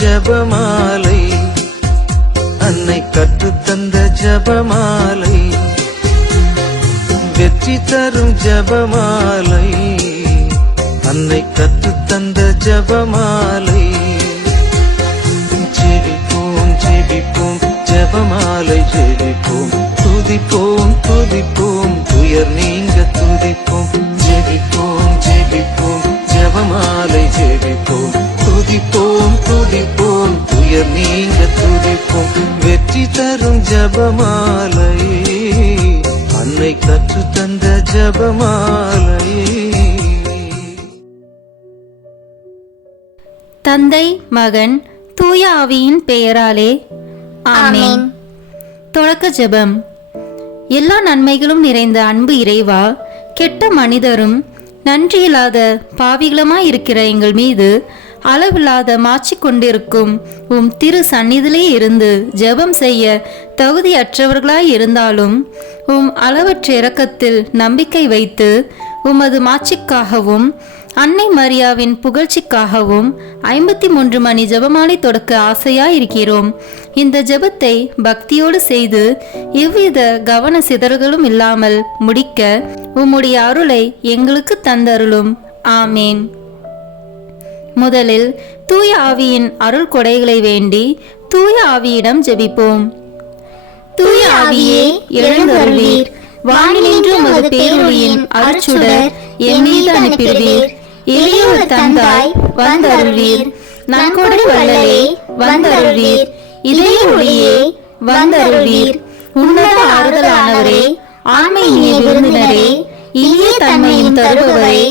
ஜபமாலை, அன்னை கற்றுத்தந்த ஜபமாலை, வெற்றி தரும் ஜபமாலை, அன்னை கற்றுத்தந்த ஜபமாலை. ஜெபிப்போம் ஜெபிப்போம் ஜபமாலை ஜெபிப்போம், துதிப்போம் துதிப்போம் துயர் நீங்க துதிப்போம். ஜெபிப்போம் ஜெபிப்போம் ஜபமாலை ஜெபிப்போம், துதிப்போம் துதிப்போம் துயர் நீங்க துதிப்போம். வெற்றி தரும் ஜபமாலை, அன்னை கற்றுத்தந்த ஜபமாலை. தந்தை மகன் தூய ஆவியின் பெயராலே ஆமென். தொடக்க ஜெபம். எல்லா நன்மைகளும் நிறைந்த அன்பு இறைவா, கெட்ட மனிதரும் நன்றியில்லாத பாவிகளுமாயிருக்கிற எங்கள் மீது அளவில்லாத மாற்றி கொண்டிருக்கும் உம் திரு சந்நிதியிலே இருந்து ஜெபம் செய்ய தகுதியற்றவர்களாய் இருந்தாலும் உம் அளவற்ற இரக்கத்தில் நம்பிக்கை வைத்து உமது மாட்சிக்காகவும் அன்னை மரியாவின் புகழ்ச்சிக்காகவும் 53 மணி ஜெபமாலை தொடக்க ஆசையாயிருக்கிறோம். இந்த ஜெபத்தை பக்தியோடு செய்து எவ்வித கவன சிதறல்களும் இல்லாமல் முடிக்க உம்முடைய அருளை எங்களுக்கு தந்தருளும். ஆமேன். முதலில் தூய ஆவியின் அருள் கொடைகளை வேண்டி தூய ஆவியிடம் ஜெபிப்போம். தூய ஆவியே எழுந்தருளீர், வானினின்று உமது பேரொளியின் அருட்சுடர் என் மீது அனுப்பிடுவீர். எளியோர் தந்தாய் வந்தருள்வீர், நன்கொடை வள்ளலே வந்தருள்வீர், இதய ஒளியே வந்தருள்வீர். உன்னத ஆறுதலானவரே, ஆண்மை இனிய விருந்தினரே, இனிய தன்மையும் தருபவரே,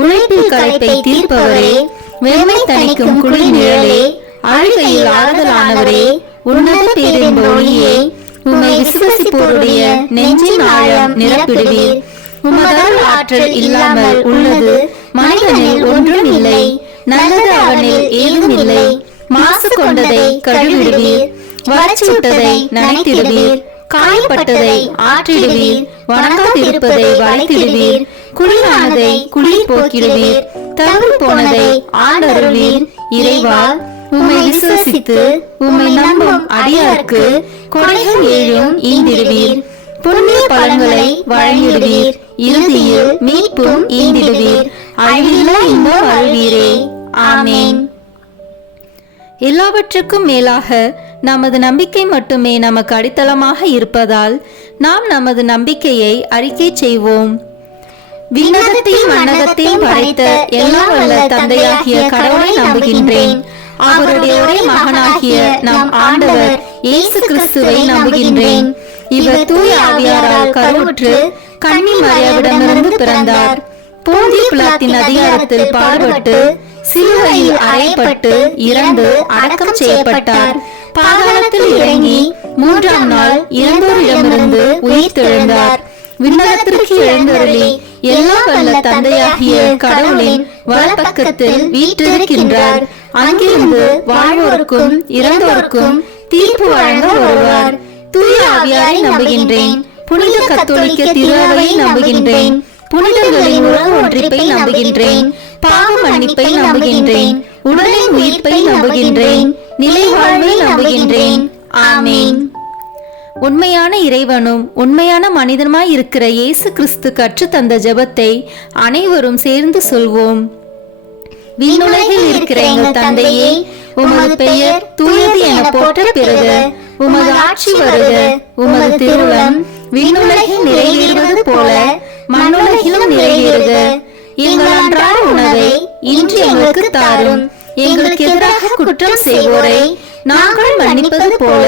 உழைப்பில் களைப்பை தீர்ப்பவரே, வெண்மை தணிக்கும் குளிர் நிழலே, அழுகையில் ஆறுதலானவரே, உன்னத பேரின்ப ஒளியே, உம்மை விசுவசிப்போருடைய நெஞ்சின் ஆழம் நிரப்பிடுவீர். உமதருள் ஆற்றல் இல்லாமல் உள்ளது மனிதனில் ஒன்றும் இல்லை, நல்லது அவனில் ஏதும் இல்லை. மாசு கொண்டதை கழுவிடுவீர், வறட்சிவிட்டதை நனைத்திடுவீர், காயப்பட்டதை ஆற்றிடுவீர், வணங்காதிருப்பதை வளைத்திடுவீர், குளிரானதை குளிர் போக்கிடுவீர், தவறு போனதை ஆண்டருள்வீர். இறைவா, உம்மை விசுவசித்து உம்மை நம்பும் அடியாருக்கு கொடைகள் ஏழும் ஈந்திடுவீர், புண்ணிய பலன்களை வழங்கிடுவீர், இறுதியில் மீட்பும் ஈந்திடுவீர், அழிவில்லா இன்பம் அருள்வீரே. ஆமேன். எல்லாவற்றுக்கும் மேலாக நமது நம்பிக்கை மட்டுமே நமக்கு அடித்தளமாக இருப்பதால் நாம் நமது நம்பிக்கையை அறிக்கை செய்வோம். விண்ணகத்தையும் மண்ணகத்தையும் படைத்த எல்லா வல்ல தந்தையாகிய கடவுளை நம்புகின்றேன். அவருடைய ஒரே மகனாகிய நம் ஆண்டவர் இயேசு கிறிஸ்துவை நம்புகின்றேன். இவர் தூய ஆவியாரால் கருவுற்று கன்னி மரியாவிடமிருந்து பிறந்தார். போந்திய பிலாத்தின் அதிகாரத்தில் பாடுபட்டு சிலுவையில் அறையப்பட்டு இறந்து அடக்கம் செய்யப்பட்டார். பாதாளத்தில் இறங்கி 3ஆம் நாள் இறந்தோரிடமிருந்து உயிர் தெழுந்தார். விண்ணகத்திற்கு எழுந்தருளி எல்லா வல்ல தந்தையாகிய கடவுளின் வலப்பக்கத்தில் வீற்றிருக்கின்றார். அங்கிருந்து வாழ்வோருக்கும் இறந்தோருக்கும் தீர்ப்பு வழங்க வருவார். தூய ஆவியாரை நம்புகின்றேன். புனித கத்தோலிக்க திருஅவையை நம்புகின்றேன். புனிதர்களின் உறவு ஒன்றிப்பை நம்புகின்றேன். பாவ மன்னிப்பை நம்புகின்றேன். உடலின் உயிர்ப்பை நம்புகின்றேன். நிலை வாழ்வை நம்புகின்றேன். ஆமேன். உண்மையான இறைவனும் உண்மையான மனிதனுமாய் இருக்கிற இயேசு கிறிஸ்து கற்று தந்த ஜெபத்தை அனைவரும் சேர்ந்து சொல்வோம். விண்ணுலகில் இருக்கிற எங்கள் தந்தையே, உமது பெயர் தூயது என போற்ற பெறுக. உமது ஆட்சி வருக. உமது திருவுளம் விண்ணுலகில் நிறைவேறுவது போல மண்ணுலகிலும் நிறைவேறுக. எங்கள் அன்றாட உணவை இன்று எங்களுக்கு தாரும். எங்களுக்கு எதிராக குற்றம் செய்வோரை நாங்கள் மன்னிப்பது போல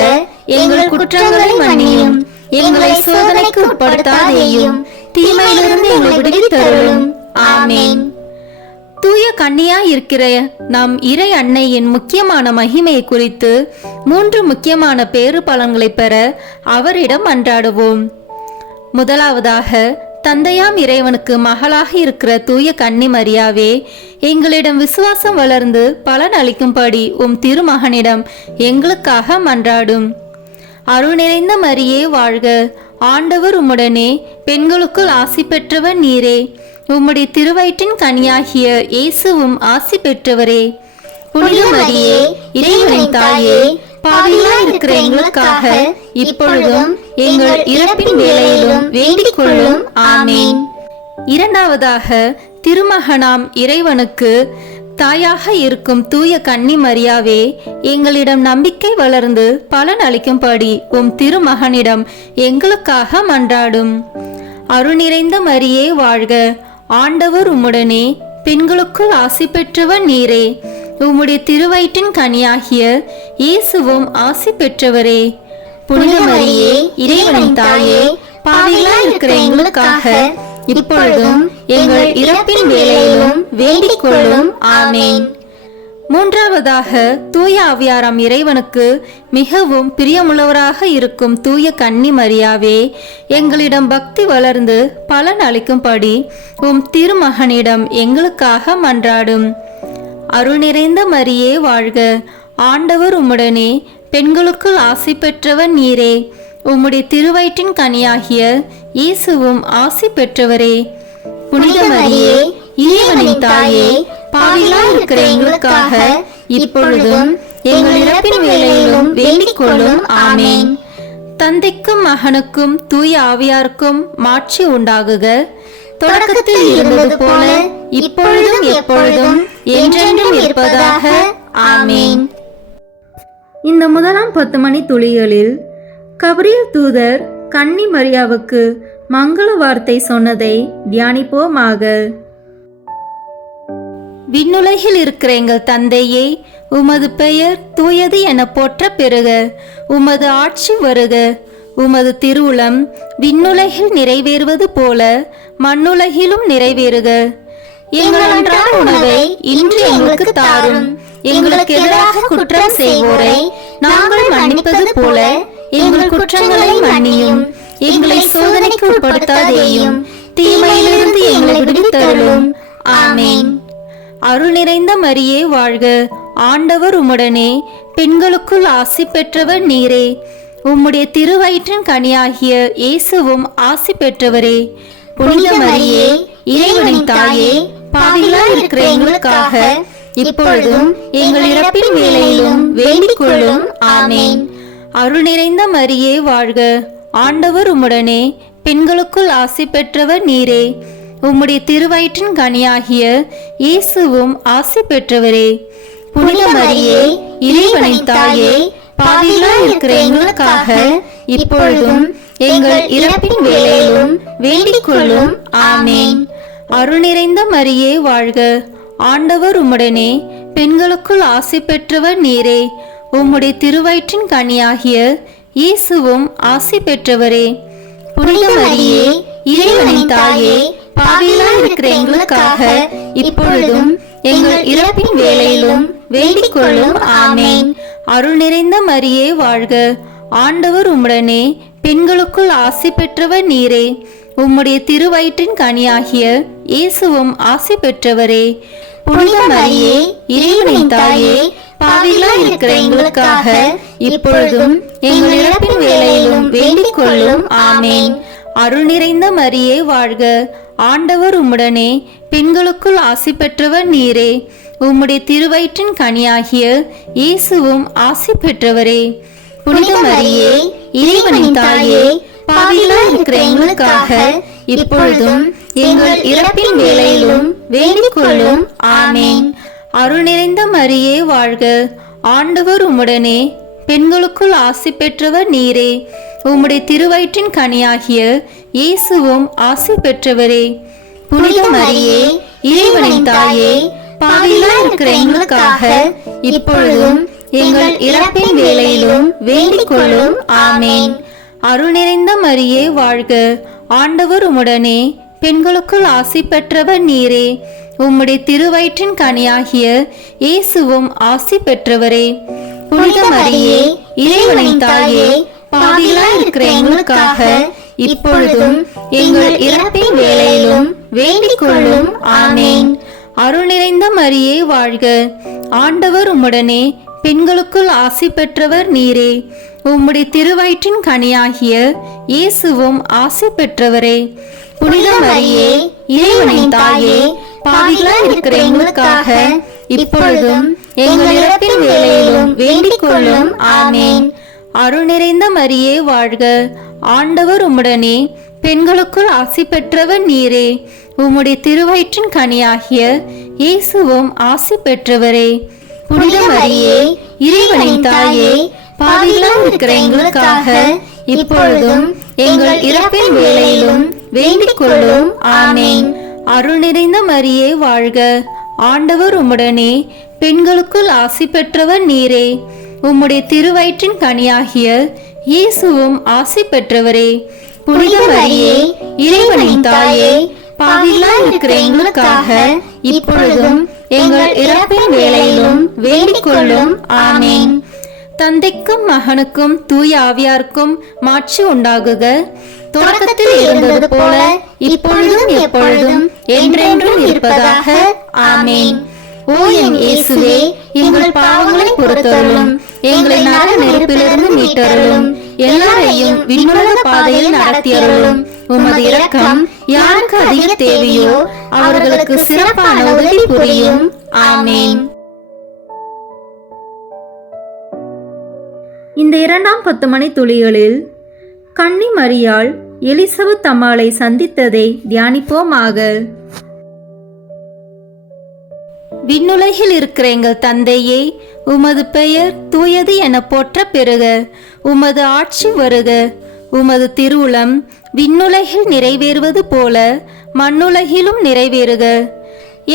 எங்கள் குற்றங்களை மன்னியும். எங்களை சோதனைக்கு உட்படுத்தாதேயும், தீமையிலிருந்து எங்களை விடுவித்தருளும். ஆமேன். தூய கன்னியாய் இருக்கிற நம் இறை அன்னையின் முக்கியமான மகிமையை குறித்து 3 முக்கியமான பேறு பலன்களை பெற அவரிடம் அன்றாடுவோம். முதலாவதாக, தந்தையாம் இறைவனுக்கு மகளாக இருக்கிற தூய கன்னி மரியாவே, எங்களிடம் விசுவாசம் வளர்ந்து பலன் அளிக்கும்படி உம் திருமகனிடம் எங்களுக்காக மன்றாடும். அருள் நிறைந்த மரியே வாழ்க. ஆண்டவர் உம்முடனே, பெண்களுக்குள் ஆசி பெற்றவர் நீரே. உம்முடைய திருவயிற்றின் கனியாகிய இயேசுவும் ஆசி பெற்றவரே. புனித மரியே இறைவனின் தாயே, பாவிகளாய் இருக்கிற எங்களுக்காக இப்பொழுதும் எங்கள் இறப்பின் வேளையிலும் வேண்டிக் கொள்ளும். ஆமேன். இரண்டாவதாக, திருமகனாம் இறைவனுக்கு தாயாக இருக்கும் தூய கன்னி மரியாவே, எங்களிடம் நம்பிக்கை வளர்ந்து பலன் அளிக்கும்படி உம் திருமகனிடம் எங்களுக்காக மன்றாடும். அருள் நிறைந்த மரியே வாழ்க, ஆண்டவர் உம்முடனே, பெண்களுக்குள் ஆசி பெற்றவர் நீரே, உம்முடைய திருவயிற்றின் கனியாகிய இயேசுவும் ஆசி பெற்றவரே. புனித மரியே இறைவனின் தாயே, பாவிகளாய் இருக்கிற எங்களுக்காக இப்பொழுதும் எங்கள் இறப்பின் வேளையிலும் வேண்டிக் கொள்ளும். ஆமேன். மூன்றாவதாக, தூய ஆவியாராம் இறைவனுக்கு மிகவும் பிரியமுள்ளவராக இருக்கும் தூய கன்னி மரியாவே, எங்களிடம் பக்தி வளர்ந்து பலன் அளிக்கும்படி உம் திருமகனிடம் எங்களுக்காக மன்றாடும். அருள் நிறைந்த மரியே வாழ்க, ஆண்டவர் உம்முடனே, பெண்களுக்குள் ஆசி பெற்றவர் நீரே, உம்முடைய திருவயிற்றின் கனியாகிய இயேசுவும் ஆசி பெற்றவரே. புனித மரியே இறைவனின் தாயே, பாவிகளாய் இருக்கிற எங்களுக்காக இப்பொழுதும் எங்கள் இறப்பின் வேளையிலும் வேண்டிக் கொள்ளும். ஆமேன். தந்தைக்கும் மகனுக்கும் தூய ஆவியாருக்கும் மாட்சி உண்டாகுக, தொடக்கத்தில் இருந்தது போல இப்பொழுதும் எப்பொழுதும் என்றென்றும் இருப்பதாக. ஆமேன். இந்த முதலாம் 10 மணி துளிகளில் கபிரியேல் தூதர் கன்னி மரியாவுக்கு மங்கள வார்த்தை சொன்னதை தியானிப்போமாக. விண்ணுலகில் இருக்கிற எங்கள் தந்தையே, உமது பெயர் தூயது என போற்ற பெறுக. உமது ஆட்சி வருக. உமது திருவுளம் விண்ணுலகில் நிறைவேறுவது போல மண்ணுலகிலும் நிறைவேறுக. எங்கள் அன்றாட உணவை இன்று எங்களுக்கு தாரும். எங்களுக்கு எதிராக குற்றம் செய்வோரை நாங்கள் மன்னிப்பது போல எங்கள் குற்றங்களை மன்னியும். எங்களை சோதனைக்கு உட்படுத்தாதேயும், தீமையிலிருந்து எங்களை விடுவித்தருளும். ஆமேன். அருள் நிறைந்த மரியே வாழ்க, ஆண்டவர் உம்முடனே, பெண்களுக்குள் ஆசி பெற்றவர் நீரே, உம்முடைய திருவயிற்றின் கனியாகிய இயேசுவும் ஆசி பெற்றவரே. புனித மரியே இறைவனின் தாயே, பாவிகளாய் இருக்கிற எங்களுக்காக இப்பொழுதும் எங்கள் இறப்பின் வேளையிலும் வேண்டிக் கொள்ளும். ஆமேன். அருள் நிறைந்த மரியே வாழ்க, ஆண்டவர் உம்முடனே, பெண்களுக்குள் ஆசி பெற்றவர் நீரே, உம்முடைய திருவயிற்றின் கனியாகிய இயேசுவும் ஆசி பெற்றவரே. புனித மரியே இறைவனின் தாயே, பாவிகளாய் இருக்கிற எங்களுக்காக இப்பொழுதும் எங்கள் இறப்பின் வேளையிலும் வேண்டிக் கொள்ளும். ஆமேன். அருள் நிறைந்த மரியே வாழ்க, ஆண்டவர் உம்முடனே, பெண்களுக்குள் ஆசி பெற்றவர் நீரே, உம்முடைய திருவயிற்றின் கனியாகிய இயேசுவும் ஆசி பெற்றவரே. புனித மரியே இறைவனின் தாயே, பாவிகளாய் இருக்கிற எங்களுக்காக இப்பொழுதும் எங்கள் இறப்பின் வேளையிலும் வேண்டிக் கொள்ளும். ஆமேன். அருள் நிறைந்த மரியே வாழ்க, ஆண்டவர் உம்முடனே, பெண்களுக்குள் ஆசி பெற்றவர் நீரே, உம்முடைய திருவயிற்றின் கனியாகிய இயேசுவும் ஆசி பெற்றவரே. புனித மரியே இறைவனின் தாயே, பாவிகளாய் இருக்கிற எங்களுக்காக இப்பொழுதும் எங்கள் இறப்பின் வேளையிலும் வேண்டிக் கொள்ளும். ஆமேன். அருள் நிறைந்த மரியே வாழ்க, ஆண்டவர் உம்முடனே, பெண்களுக்குள் ஆசி பெற்றவர் நீரே, உம்முடைய திருவயிற்றின் கனியாகிய இயேசுவும் ஆசி பெற்றவரே. புனித மரியே இறைவனின் தாயே, பாவிகளாய் இருக்கிற எங்களுக்காக இப்பொழுதும் எங்கள் இறப்பின் வேளையிலும் வேண்டிக் கொள்ளும். ஆமேன். அருள் நிறைந்த மரியே வாழ்க, ஆண்டவர் உம்முடனே, பெண்களுக்குள் ஆசி பெற்றவர் நீரே, உம்முடைய திருவயிற்றின் கனியாகிய இயேசுவும் ஆசி பெற்றவரே. புனித மரியே இறைவனின் தாயே, பாவிகளாய் இருக்கிற எங்களுக்காக இப்பொழுதும் எங்கள் இறப்பின் வேளையிலும் வேண்டிக் கொள்ளும். ஆமேன். அருள் நிறைந்த மரியே வாழ்க, ஆண்டவர் உம்முடனே, பெண்களுக்குள் ஆசி பெற்றவர் நீரே, உம்முடைய திருவயிற்றின் கனியாகிய இயேசுவும் ஆசி பெற்றவரே. புனித மரியே இறைவனின் தாயே, பாவிகளாய் இருக்கிற எங்களுக்காக இப்பொழுதும் எங்கள் இறப்பின் வேளையிலும் வேண்டிக் கொள்ளும். ஆமேன். அருள் நிறைந்த மரியே வாழ்க, ஆண்டவர் உம்முடனே, பெண்களுக்குள் ஆசி பெற்றவர் நீரே, உம்முடைய திருவயிற்றின் கனியாகிய இயேசுவும் ஆசி பெற்றவரே. புனித மரியே இறைவனின் தாயே, பாவிகளாய் இருக்கிற எங்களுக்காக இப்பொழுதும் எங்கள் இறப்பின் வேளையிலும் வேண்டிக் கொள்ளும். ஆமேன். அருள் நிறைந்த மரியே வாழ்க, ஆண்டவர் உம்முடனே, பெண்களுக்குள் ஆசி பெற்றவர் நீரே. உம்முடைய திருவயிற்றின் கனியாகிய இயேசுவும் ஆசி பெற்றவரே. புனித மரியே, இறைவனின் தாயே, பாவிகளாய் இருக்கிற எங்களுக்காக இப்பொழுதும் எங்கள் இறப்பின் வேளையிலும் வேண்டிக் கொள்ளும். ஆமேன். அருள் நிறைந்த மரியே வாழ்க, ஆண்டவர் உம்முடனே, பெண்களுக்குள் ஆசி பெற்றவர் நீரே. உம்முடைய திருவயிற்றின் கனியாகிய இயேசுவும் ஆசி பெற்றவரே. புனித மரியே, இறைவனின் தாயே, பாவிகளாய் இருக்கிற எங்களுக்காக இப்பொழுதும் எங்கள் இறப்பின் வேளையிலும் வேண்டிக் கொள்ளும். ஆமேன். தந்தைக்கும் மகனுக்கும் தூய ஆவியாருக்கும் மாட்சி உண்டாகுக. தொடக்கத்தில் இருந்தது போல இப்பொழுதும் எப்பொழுதும் என்றென்றும் இருப்பதாக. ஆமேன். ஓ என் இயேசுவே, எங்கள் பாவங்களை பொறுத்தருளும், எங்களை நரக நெருப்பிலிருந்து மீட்டருளும், எல்லாரையும் விண்ணுலக பாதையில் நடத்தியருளும். உமது இரக்கம் யாருக்கு அதிக தேவையோ அவர்களுக்கு சிறப்பான உதவி புரியும். ஆமேன். இந்த இரண்டாம் 10 மணி துளிகளில் கன்னி மரியாள் எலிசபெத் அம்மாளை சந்தித்ததை தியானிப்போமாக. விண்ணுலகில் இருக்கிற எங்கள் தந்தையே, உமது பெயர் தூயது என போற்ற பெறுக. உமது ஆட்சி வருக. உமது திருவுளம் விண்ணுலகில் நிறைவேறுவது போல மண்ணுலகிலும் நிறைவேறுக.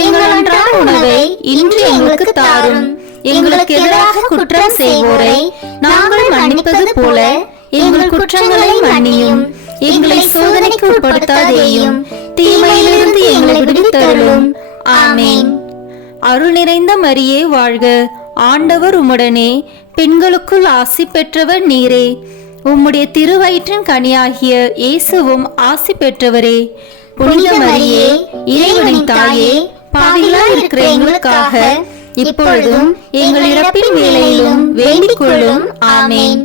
எங்கள் அன்றாட உணவை இன்று எங்களுக்கு தாரும். எங்களுக்கு எதிராக குற்றம் செய்வோரை நாங்கள் மன்னிப்பது போல எங்கள் குற்றங்களை மன்னியும். எங்களை சோதனைக்கு உட்படுத்தாதேயும், தீமையிலிருந்து எங்களை விடுவித்தருளும். ஆமேன். அருள் நிறைந்த மரியே வாழ்க, ஆண்டவர் உம்முடனே, பெண்களுக்குள் ஆசி பெற்றவர் நீரே. உம்முடைய திருவயிற்றின் கனியாகிய இயேசுவும் ஆசி பெற்றவரே. புனித மரியே, இறைவனின் தாயே, பாவிகளாய் இருக்கிற எங்களுக்காக இப்பொழுதும் எங்கள் இறப்பின் வேளையிலும் வேண்டிக் கொள்ளும். ஆமேன்.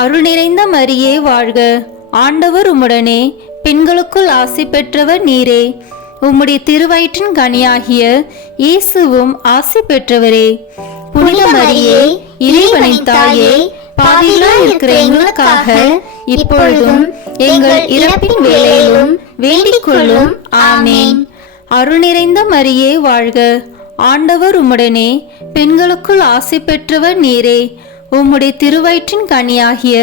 அருள் நிறைந்த மரியே வாழ்க, ஆண்டவர் உம்முடனே, பெண்களுக்குள் ஆசி பெற்றவர் நீரே. உம்முடைய திருவயிற்றின் கனியாகிய இயேசுவும் ஆசி பெற்றவரே. புனித மரியே, இறைவனின் தாயே, பாவிகளாய் இருக்கிற எங்களுக்காக இப்பொழுதும் எங்கள் இறப்பின் வேளையிலும் வேண்டிக் கொள்ளும். ஆமேன். அருள் நிறைந்த மரியே வாழ்க, ஆண்டவர் உம்முடனே, பெண்களுக்குள் ஆசி பெற்றவர் நீரே. உம்முடைய திருவயிற்றின் கனியாகிய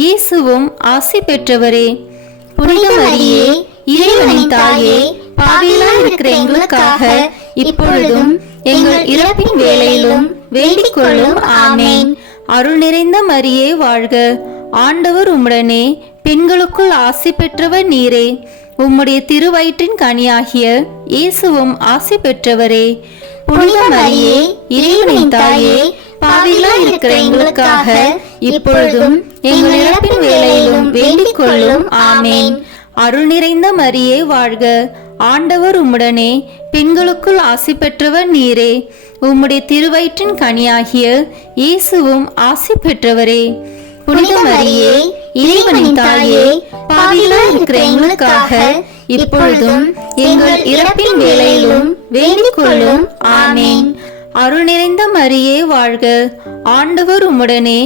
இயேசுவும் ஆசி பெற்றவரே. புனித மரியே, இறைவனின் தாயே, பாவிகளாய் இருக்கிற எங்களுக்காக இப்பொழுதும் எங்கள் இறப்பின் வேளையிலும் வேண்டிக் கொள்ளும். ஆமேன். அருள் நிறைந்த மரியே வாழ்க, ஆண்டவர் உம்முடனே, பெண்களுக்குள் ஆசி பெற்றவர் நீரே. உம்முடைய திருவயிற்றின் கனியாகிய இயேசுவும் ஆசி பெற்றவரே. புனித மரியே, இறைவனின் தாயே, பாவிகளாய் இருக்கிற எங்களுக்காக இப்பொழுதும் எங்கள் இறப்பின் வேளையிலும் வேண்டிக் கொள்ளும். ஆமேன். அருள் நிறைந்த மரியே வாழ்க, ஆண்டவர் உம்முடனே, பெண்களுக்குள் ஆசி பெற்றவர் நீரே. உம்முடைய திருவயிற்றின் கனியாகிய இயேசுவும் ஆசி பெற்றவரே. புனித மரியே, இறைவனின் தாயே, பாவிகளாய் இருக்கிற எங்களுக்காக இப்பொழுதும் எங்கள் இறப்பின் வேளையிலும் வேண்டிக் கொள்ளும். ஆமேன். அருள் நிறைந்த மரியே வாழ்க, ஆண்டவர் உம்முடனே,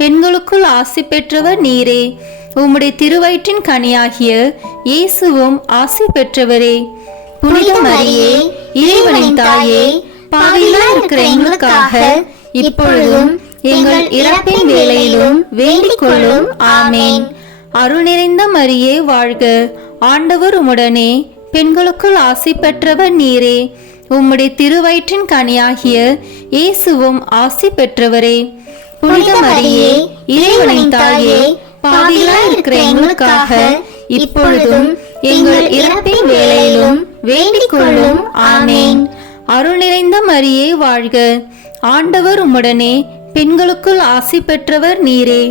பெண்களுக்குள் ஆசி பெற்றவர் நீரே. உம்முடைய திருவயிற்றின் கனியாகிய இயேசுவும் ஆசி பெற்றவரே. புனித மரியே, இறைவனின் தாயே, பாவிகளாய் இருக்கிற எங்களுக்காக இப்பொழுதும் எங்கள் இறப்பின் வேளையிலும் வேண்டிக் கொள்ளும். ஆமேன். அருள் நிறைந்த மரியே வாழ்க, ஆண்டவர் உம்முடனே, பெண்களுக்குள் ஆசி பெற்றவர் நீரே. உம்முடைய திருவயிற்றின் கனியாகிய இயேசுவும் ஆசி பெற்றவரே. புனித மரியே, இறைவனின் தாயே, பாவிகளாய் இருக்கிற எங்களுக்காக இப்பொழுதும் எங்கள் இறப்பின் வேளையிலும் வேண்டிக் கொள்ளும். ஆமேன். அருள் நிறைந்த மரியே வாழ்க, ஆண்டவர் உம்முடனே, பெண்களுக்குள் ஆசி பெற்றவர் நீரே.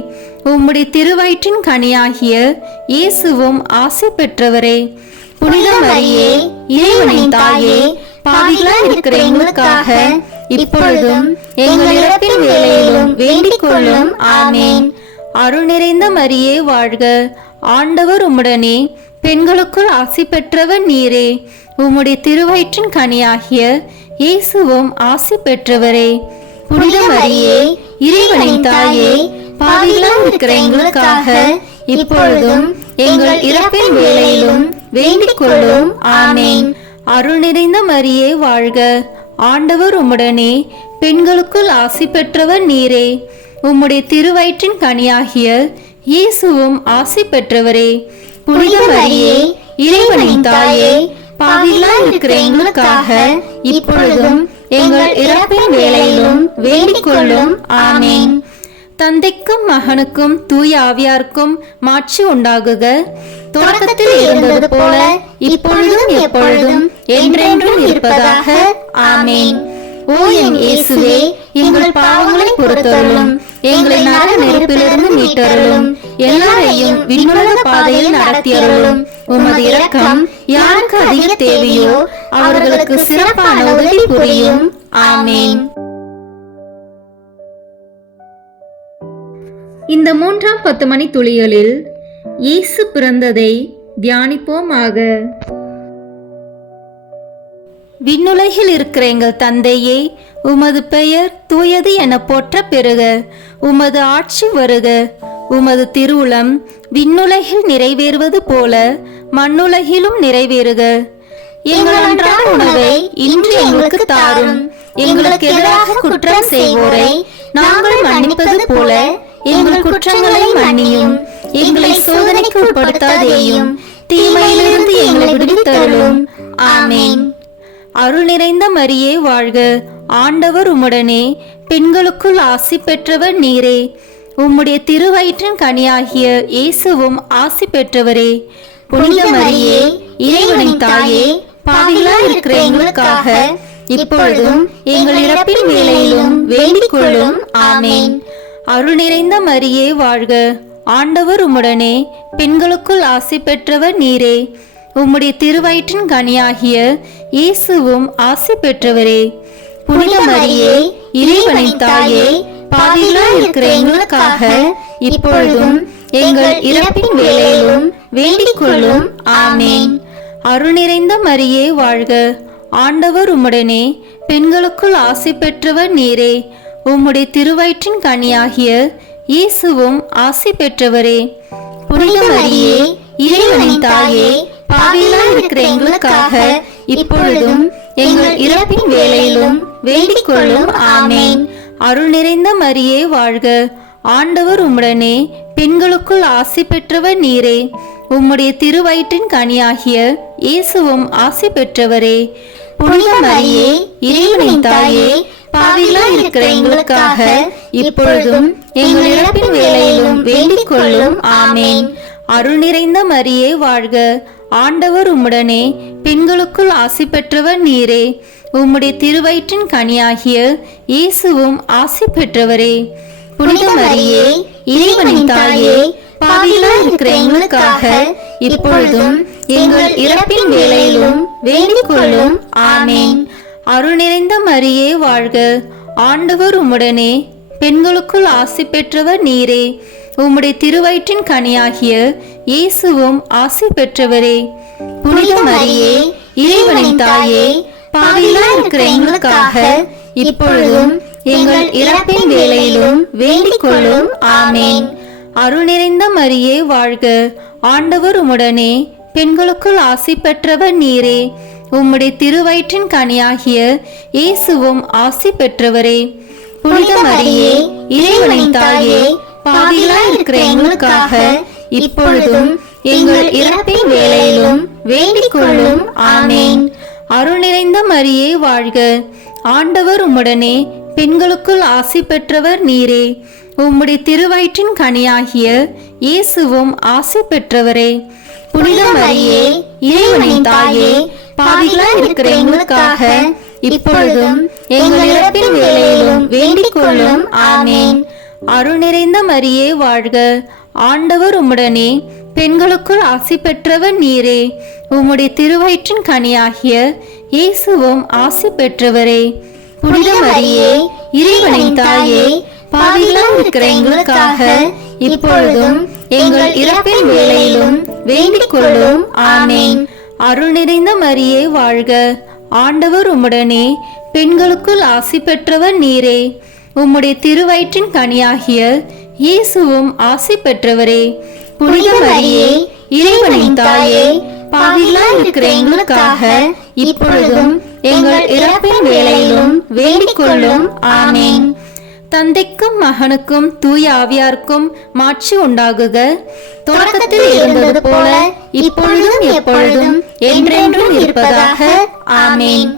உம்முடைய திருவயிற்றின் கனியாகிய இயேசுவும் ஆசி பெற்றவரே. புனித மரியே, இறைவனின் தாயே, பாவிகளாய் இருக்கிற எங்களுக்காக இப்பொழுதும் எங்கள் இறப்பின் வேளையிலும் வேண்டிக் கொள்ளும். ஆமேன். அருள் நிறைந்த மரியே வாழ்க, ஆண்டவர் உம்முடனே, பெண்களுக்குள் ஆசி பெற்றவர் நீரே. உம்முடைய திருவயிற்றின் கனியாகிய இயேசுவும் ஆசி பெற்றவரே. புனித மரியே, இறைவனின் தாயே, பாவிகளாய் இருக்கிற எங்களுக்காக இப்பொழுதும் எங்கள் இறப்பின் வேளையிலும் வேண்டிக் கொள்ளும். ஆமென். அருள் நிறைந்த மரியே வாழ்க, ஆண்டவர் உம்முடனே, பெண்களுக்குள் ஆசி பெற்றவர் நீரே. உம்முடைய திருவயிற்றின் கனியாகிய இயேசுவும் ஆசி பெற்றவரே. புனித மரியே, இறைவனின் தாயே, பாவிகளாய் இருக்கிற எங்களுக்காக இப்பொழுதும் எங்கள் இறப்பின் வேளையிலும் வேண்டிக் கொள்ளும். ஆமென். தந்தைக்கும் மகனுக்கும் தூய ஆவியாருக்கும் மாட்சி உண்டாகுக. தொடக்கத்தில் இருந்தது போல இப்பொழுதும் எப்பொழுதும் என்றென்றும் இருப்பதாக. ஆமென். ஓ என் இயேசுவே, எங்கள் பாவங்களை பொறுத்தருளும், எங்களை நரக நெருப்பிலிருந்து மீட்டருளும், எல்லாரையும் விண்ணுலக பாதையில் நடத்தியருளும். உமது இரக்கம் யாருக்கு அதிக தேவையோ அவர்களுக்கு சிறப்பான உதவி புரியும். ஆமென். இந்த 3ஆம் 10 மணி துளிகளில் இயேசு பிறந்ததை தியானிப்போமாக. விண்ணுலகில் இருக்கிற எங்கள் தந்தையே, உமது பெயர் தூயது என போற்ற பெறுக. உமது ஆட்சி வருக. உமது திருவுளம் விண்ணுலகில் நிறைவேறுவது போல மண்ணுலகிலும் நிறைவேறுக. எங்கள் அன்றாட உணவை இன்று எங்களுக்கு தாரும். எங்களுக்கு எதிராக குற்றம் செய்வோரை நாங்கள் மன்னிப்பது போல எங்கள் குற்றங்களை மன்னியும். எங்களை சோதனைக்கு உட்படுத்தாதேயும், தீமையிலிருந்து எங்களை விடுவித்தருளும். ஆமென். அருள் நிறைந்த மரியே வாழ்க, ஆண்டவர் உம்முடனே, பெண்களுக்குள் ஆசி பெற்றவர் நீரே. உம்முடைய திருவயிற்றின் கனியாகிய இயேசுவும் ஆசி பெற்றவரே. புனித மரியே, இறைவனின் தாயே, பாவிகளாய் இருக்கிற எங்களுக்காக இப்பொழுதும் எங்கள் இறப்பின் வேளையிலும் வேண்டிக் கொள்ளும். ஆமென். அருள் நிறைந்த மரியே வாழ்க, ஆண்டவர் உம்முடனே, பெண்களுக்குள் ஆசி பெற்றவர் நீரே. உம்முடைய திருவயிற்றின் கனியாகிய இயேசுவும் ஆசி பெற்றவரே. புனித மரியே, இறைவனின் தாயே, பாவிகளாய் இருக்கிற எங்களுக்காக இப்பொழுதும் எங்கள் இறப்பின் வேளையிலும் வேண்டிக் கொள்ளும். ஆமென். அருள் நிறைந்த மரியே வாழ்க, ஆண்டவர் உம்முடனே, பெண்களுக்குள் ஆசி பெற்றவர் நீரே. உம்முடைய திருவயிற்றின் கனியாகிய இயேசுவும் ஆசி பெற்றவரே. புனித மரியே, இறைவனின் தாயே, பாவிகளாய் இருக்கிற எங்களுக்காக இப்பொழுதும் எங்கள் இறப்பின் வேளையிலும் வேண்டிக் கொள்ளும். ஆமென். அருள் நிறைந்த மரியே வாழ்க, ஆண்டவர் உம்முடனே, பெண்களுக்குள் ஆசி பெற்றவர் நீரே. உம்முடைய திருவயிற்றின் கனியாகிய இயேசுவும் ஆசி பெற்றவரே. புனித மரியே, இறைவனின் தாயே, பாவிகளாய் இருக்கிற எங்களுக்காக இப்பொழுதும் எங்கள் இறப்பின் வேளையிலும் வேண்டிக் கொள்ளும். ஆமென். அருள் நிறைந்த மரியே வாழ்க, ஆண்டவர் உம்முடனே, பெண்களுக்குள் ஆசி பெற்றவர் நீரே. உம்முடைய திருவயிற்றின் கனியாகிய இயேசுவும் ஆசி பெற்றவரே. புனித மரியே, இறைவனின் தாயே, பாவிகளாய் இருக்கிற எங்களுக்காக இப்பொழுதும் எங்கள் இறப்பின் வேளையிலும் வேண்டிக் கொள்ளும். ஆமென். அருள் நிறைந்த மரியே வாழ்க, ஆண்டவர் உம்முடனே, பெண்களுக்குள் ஆசி பெற்றவர் நீரே. உம்முடைய திருவயிற்றின் கனியாகிய இயேசுவும் ஆசி பெற்றவரே. புனித மரியே, இறைவனின் தாயே, பாவிகளாய் இருக்கிற எங்களுக்காக இப்பொழுதும் எங்கள் இறப்பின் வேளையிலும் வேண்டிக் கொள்ளும். ஆமென். அருள் நிறைந்த மரியே வாழ்க, ஆண்டவர் உம்முடனே, பெண்களுக்குள் ஆசி பெற்றவர் நீரே. உம்முடைய திருவயிற்றின் கனியாகிய இயேசுவும் ஆசி பெற்றவரே. புனித மரியே, இறைவனின் தாயே, பாவிகளாய் இருக்கிற எங்களுக்காக இப்பொழுதும் எங்கள் இறப்பின் வேளையிலும் வேண்டிக் கொள்ளும். ஆமென். அருள் நிறைந்த மரியே வாழ்க, ஆண்டவர் உம்முடனே, பெண்களுக்குள் ஆசி பெற்றவர் நீரே. உம்முடைய திருவயிற்றின் கனியாகிய இயேசுவும் ஆசி பெற்றவரே. புனித மரியே, இறைவனின் தாயே, பாவிகளாய் இருக்கிற எங்களுக்காக இப்பொழுதும் எங்கள் இறப்பின் வேளையிலும் வேண்டிக் கொள்ளும். ஆமென். அருள் நிறைந்த மரியே வாழ்க, ஆண்டவர் உம்முடனே, பெண்களுக்குள் ஆசி பெற்றவர் நீரே. உம்முடைய திருவயிற்றின் கனியாகிய இயேசுவும் ஆசி பெற்றவரே. புனித மரியே, இறைவனின் தாயே, பாவிகளாய் இருக்கிற எங்களுக்காக இப்பொழுதும் எங்கள் இறப்பின் வேளையிலும் வேண்டிக் கொள்ளும். ஆமென். அருள் நிறைந்த மரியே வாழ்க, ஆண்டவர் உம்முடனே, பெண்களுக்குள் ஆசி பெற்றவர் நீரே. உம்முடைய திருவயிற்றின் கனியாகிய இயேசுவும் ஆசி பெற்றவரே. புனித மரியே, இறைவனின் தாயே, பாவிகளாய் இருக்கிற எங்களுக்காக இப்பொழுதும் எங்கள் இறப்பின் வேளையிலும் வேண்டிக் கொள்ளும். ஆமேன். தந்தைக்கும் மகனுக்கும் தூய ஆவியாருக்கும் மாட்சி உண்டாகுக. தொடக்கத்தில் இருந்தது போல இப்பொழுதும் எப்பொழுதும் என்றென்றும் இருப்பதாக. ஆமேன்.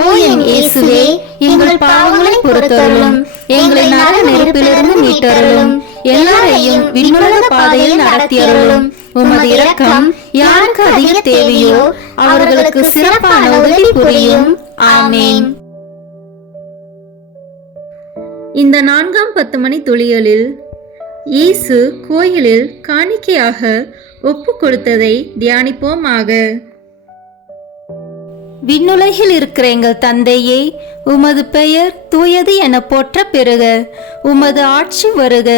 ஓ என் இயேசுவே, எங்கள் பாவங்களை பொறுத்தருளும், எங்களை நரக நெருப்பிலிருந்து மீட்டருளும், எல்லாரையும் விண்ணுலக பாதையில் நடத்தியருளும். உமது இரக்கம் யாருக்கு அதிக தேவையோ அவர்களுக்கு சிறப்பான உதவி புரியும். ஆமேன். இந்த 4ஆம் 10 மணி துளிகளில் இயேசு கோயிலில் காணிக்கையாக ஒப்பு கொடுத்ததை தியானிப்போமாக. விண்ணுலகில் இருக்கிற எங்கள் தந்தையே, உமது பெயர் தூயது என போற்ற பெறுக. உமது ஆட்சி வருக.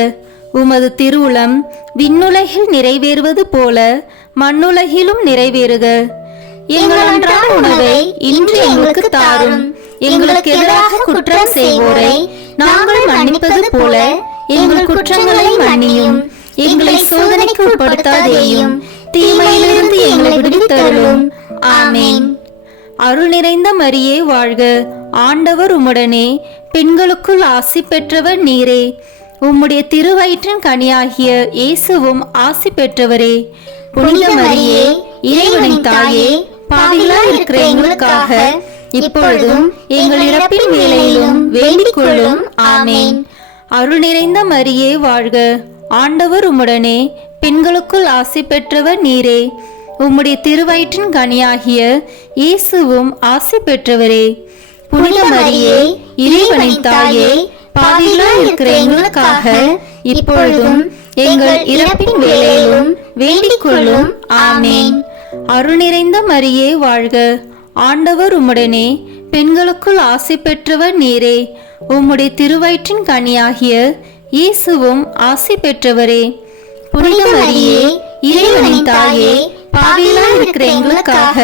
உமது திருவுளம் விண்ணுலகில் நிறைவேறுவது போல மண்ணுலகிலும் நிறைவேறுக. எங்கள் அன்றாட உணவை இன்று எங்களுக்கு தாரும். எங்களுக்கு எதிராக குற்றம் செய்வோரை நாங்கள் மன்னிப்பது போல எங்கள் குற்றங்களை மன்னியும். எங்களை சோதனைக்கு உட்படுத்தாதேயும், தீமையிலிருந்து எங்களை விடுவித்தருளும். ஆமேன். அருள் நிறைந்த மரியே வாழ்க. ஆண்டவர் உம்முடனே, பெண்களுக்குள் ஆசி பெற்றவர் நீரே. உம்முடைய திருவயிற்றின் கனியாகிய இயேசுவும் ஆசி பெற்றவரே. புனித மரியே, இறைவனின் தாயே, பாவிகளாய் இருக்கிற எங்களுக்காக இப்பொழுதும் எங்கள் இறப்பின் வேளையிலும் வேண்டிக் கொள்ளும். ஆமேன். அருள் நிறைந்த மரியே வாழ்க. ஆண்டவர் உம்முடனே, பெண்களுக்குள் ஆசி பெற்றவர் நீரே. உம்முடைய திருவயிற்றின் கனியாகிய இயேசுவும் ஆசி பெற்றவரே. புனித மரியே, இறைவனின் தாயே, பாவிகளாய் இருக்கிற எங்களுக்காக இப்பொழுதும் எங்கள் இறப்பின் வேளையிலும் வேண்டிக் கொள்ளும். ஆமேன். அருள் நிறைந்த மரியே வாழ்க. ஆண்டவர் உம்முடனே, பெண்களுக்குள் ஆசி பெற்றவர் நீரே. உம்முடைய திருவயிற்றின் கனியாகிய இயேசுவும் ஆசி பெற்றவரே. புனித மரியே, இறைவனின் தாயே, பாவிகளாய் இருக்கிற எங்களுக்காக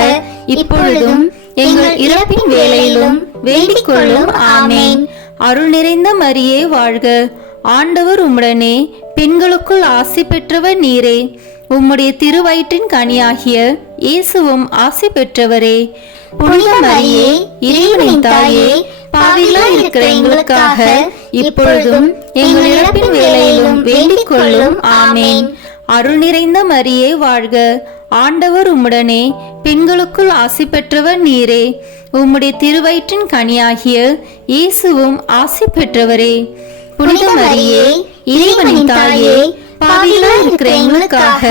இப்பொழுதும் எங்கள் இறப்பின் வேளையிலும் வேண்டிக் கொள்ளும். ஆமேன். அருள் நிறைந்த மரியே வாழ்க. ஆண்டவர் உம்முடனே, பெண்களுக்குள் ஆசி பெற்றவர் நீரே. உம்முடைய திருவயிற்றின் கனியாகிய இயேசுவும் ஆசி பெற்றவரே. புனித மரியே, இறைவனின் தாயே, பாவிகளாய் இருக்கிற எங்களுக்காக இப்பொழுதும் எங்கள் இறப்பின் வேளையிலும் வேண்டிக் கொள்ளும். ஆமேன். அருள் நிறைந்த மரியே வாழ்க. ஆண்டவர் உம்முடனே, பெண்களுக்குள் ஆசி பெற்றவர் நீரே. உம்முடைய திருவயிற்றின் கனியாகிய இயேசுவும் ஆசி பெற்றவரே. புனித மரியே, இறைவனின் தாயே, பாவிகளாய் இருக்கிற எங்களுக்காக